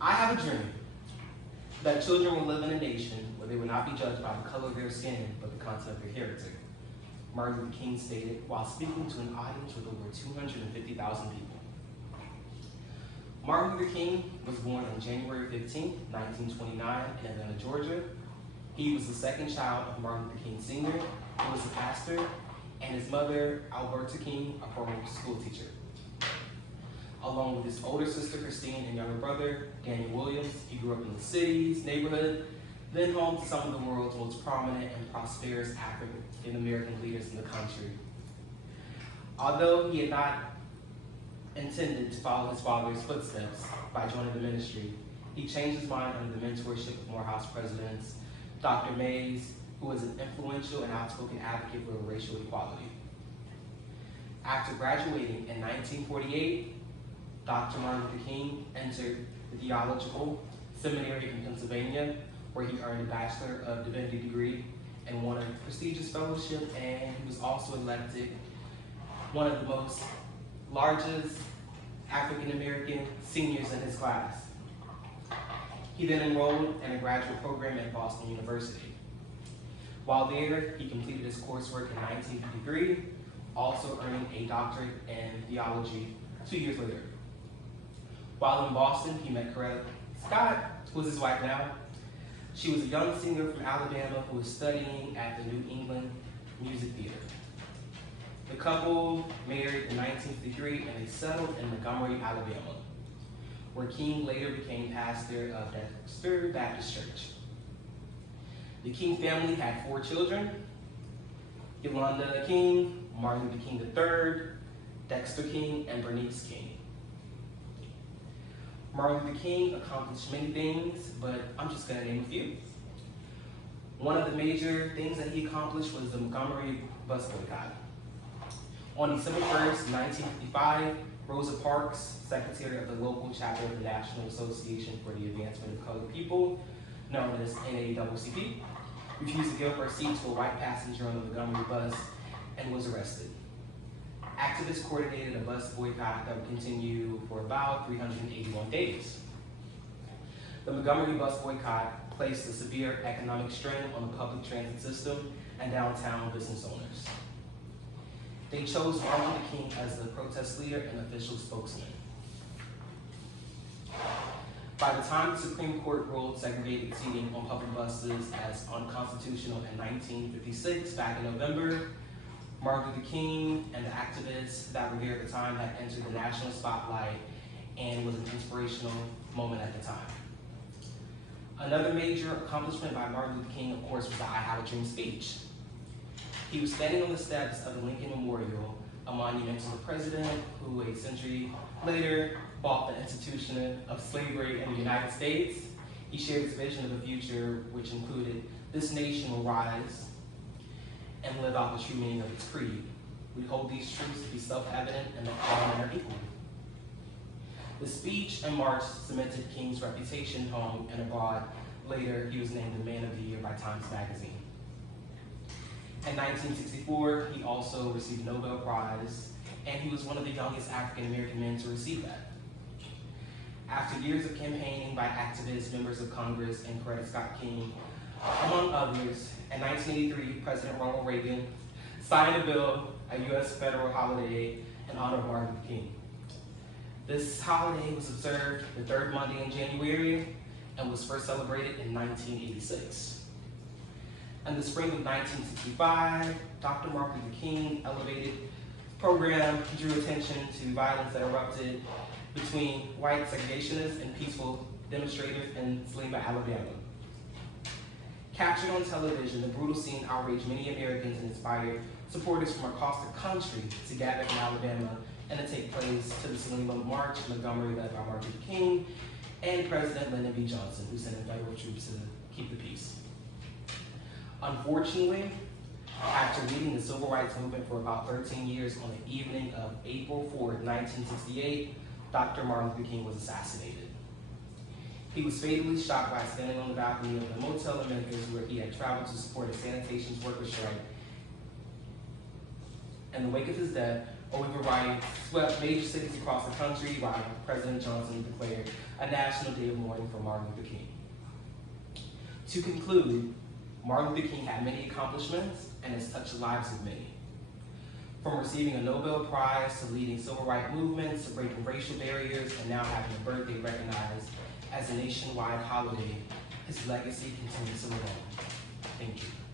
I have a dream that children will live in a nation where they will not be judged by the color of their skin, but the content of their character. Martin Luther King stated while speaking to an audience with over 250,000 people. Martin Luther King was born on January 15, 1929 in Atlanta, Georgia. He was the second child of Martin Luther King Sr., who was a pastor, and his mother, Alberta King, a former school teacher. Along with his older sister, Christine, and younger brother, Daniel Williams, he grew up in the city's neighborhood, then home to some of the world's most prominent and prosperous African-American leaders in the country. Although he had not intended to follow his father's footsteps by joining the ministry, he changed his mind under the mentorship of Morehouse presidents, Dr. Mays, who was an influential and outspoken advocate for racial equality. After graduating in 1948, Dr. Martin Luther King entered the Theological Seminary in Pennsylvania, where he earned a Bachelor of Divinity degree and won a prestigious fellowship, and he was also elected one of the largest African-American seniors in his class. He then enrolled in a graduate program at Boston University. While there, he completed his coursework in 1953, also earning a doctorate in theology 2 years later. While in Boston, he met Coretta Scott, who is his wife now. She was a young singer from Alabama who was studying at the New England Music Theater. The couple married in 1953 and they settled in Montgomery, Alabama, where King later became pastor of Dexter Baptist Church. The King family had 4 children: Yolanda King, Martin Luther King III, Dexter King, and Bernice King. Martin Luther King accomplished many things, but I'm just going to name a few. One of the major things that he accomplished was the Montgomery bus boycott. On December 1st, 1955, Rosa Parks, secretary of the local chapter of the National Association for the Advancement of Colored People, known as NAACP, refused to give up her seat to a white passenger on the Montgomery bus and was arrested. Activists coordinated a bus boycott that would continue for about 381 days. The Montgomery bus boycott placed a severe economic strain on the public transit system and downtown business owners. They chose Martin Luther King as the protest leader and official spokesman. By the time the Supreme Court ruled segregated seating on public buses as unconstitutional in 1956, back in November, Martin Luther King and the activists that were there at the time had entered the national spotlight and was an inspirational moment at the time. Another major accomplishment by Martin Luther King, of course, was the I Have a Dream speech. He was standing on the steps of the Lincoln Memorial, a monument to the president who a century later bought the institution of slavery in the United States. He shared his vision of a future which included, "This nation will rise and live out the true meaning of its creed. We hold these truths to be self-evident and that all men are equal." The speech and march cemented King's reputation home and abroad. Later, he was named the Man of the Year by Times Magazine. In 1964, he also received a Nobel Prize, and he was one of the youngest African-American men to receive that. After years of campaigning by activists, members of Congress, and Coretta Scott King, among others, in 1983, President Ronald Reagan signed a bill, a U.S. federal holiday, in honor of Martin Luther King. This holiday was observed the third Monday in January and was first celebrated in 1986. In the spring of 1965, Dr. Martin Luther King elevated program drew attention to violence that erupted between white segregationists and peaceful demonstrators in Selma, Alabama. Captured on television, the brutal scene outraged many Americans and inspired supporters from across the country to gather in Alabama and to take place to the Selma March in Montgomery, led by Martin Luther King and President Lyndon B. Johnson, who sent in federal troops to keep the peace. Unfortunately, after leading the civil rights movement for about 13 years, on the evening of April 4, 1968, Dr. Martin Luther King was assassinated. He was fatally shot by standing on the balcony of the motel in Memphis where he had traveled to support a sanitation workers' strike. In the wake of his death, a wave of rioting swept major cities across the country while President Johnson declared a national day of mourning for Martin Luther King. To conclude, Martin Luther King had many accomplishments and has touched the lives of many. From receiving a Nobel Prize to leading civil rights movements to breaking racial barriers and now having a birthday recognized as a nationwide holiday, his legacy continues to live on. Thank you.